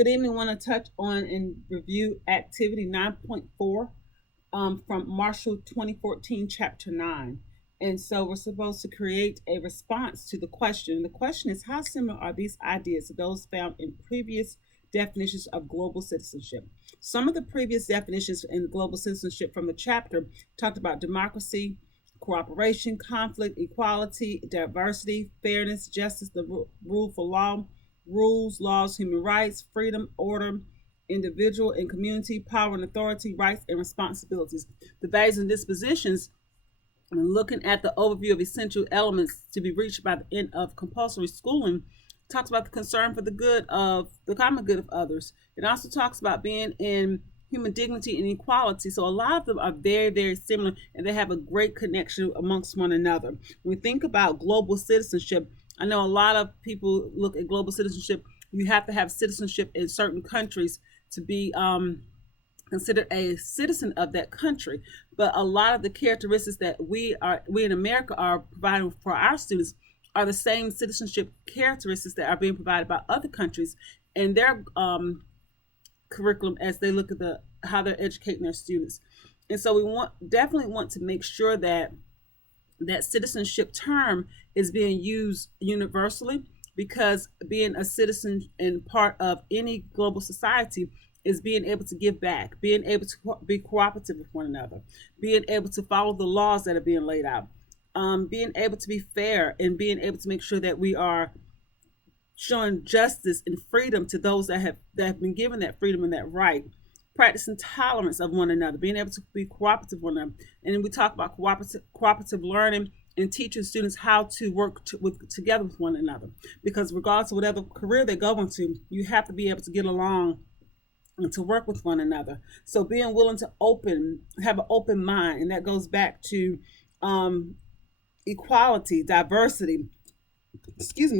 Good evening. I want to touch on and review activity 9.4 from Marshall 2014, chapter 9. And so we're supposed to create a response to the question. The question is, how similar are these ideas to those found in previous definitions of global citizenship? Some of the previous definitions in global citizenship from the chapter talked about democracy, cooperation, conflict, equality, diversity, fairness, justice, the rule for law, rules, laws, human rights, freedom, order, individual and community, power and authority, rights and responsibilities. The values and dispositions, and looking at the overview of essential elements to be reached by the end of compulsory schooling, talks about the concern for the common good of others. It also talks about being in human dignity and equality. So a lot of them are very, very similar, and they have a great connection amongst one another. When we think about global citizenship, I know a lot of people look at global citizenship. You have to have citizenship in certain countries to be considered a citizen of that country. But a lot of the characteristics that we in America are providing for our students are the same citizenship characteristics that are being provided by other countries in their curriculum as they look at how they're educating their students. And so we definitely want to make sure that that citizenship term is being used universally, because being a citizen and part of any global society is being able to give back, being able to be cooperative with one another, being able to follow the laws that are being laid out, being able to be fair, and being able to make sure that we are showing justice and freedom to those that have been given that freedom and that right, practicing tolerance of one another, being able to be cooperative with one another. And then we talk about cooperative learning and teaching students how to work together with one another, because regardless of whatever career they go into, you have to be able to get along and to work with one another. So being willing to have an open mind, and that goes back to equality, diversity,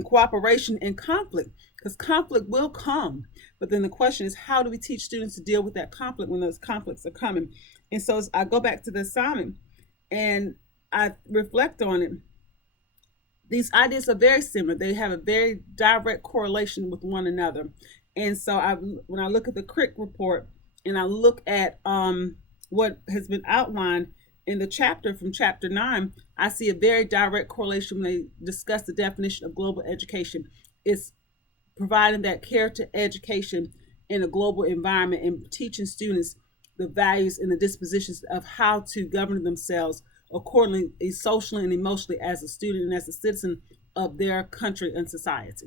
cooperation, and conflict, because conflict will come. But then the question is, how do we teach students to deal with that conflict when those conflicts are coming? And so I go back to the assignment and I reflect on it. These ideas are very similar. They have a very direct correlation with one another. And so when I look at the Crick report and I look at what has been outlined in the chapter from chapter 9, I see a very direct correlation when they discuss the definition of global education. It's providing that character education in a global environment and teaching students the values and the dispositions of how to govern themselves accordingly, socially and emotionally, as a student and as a citizen of their country and society.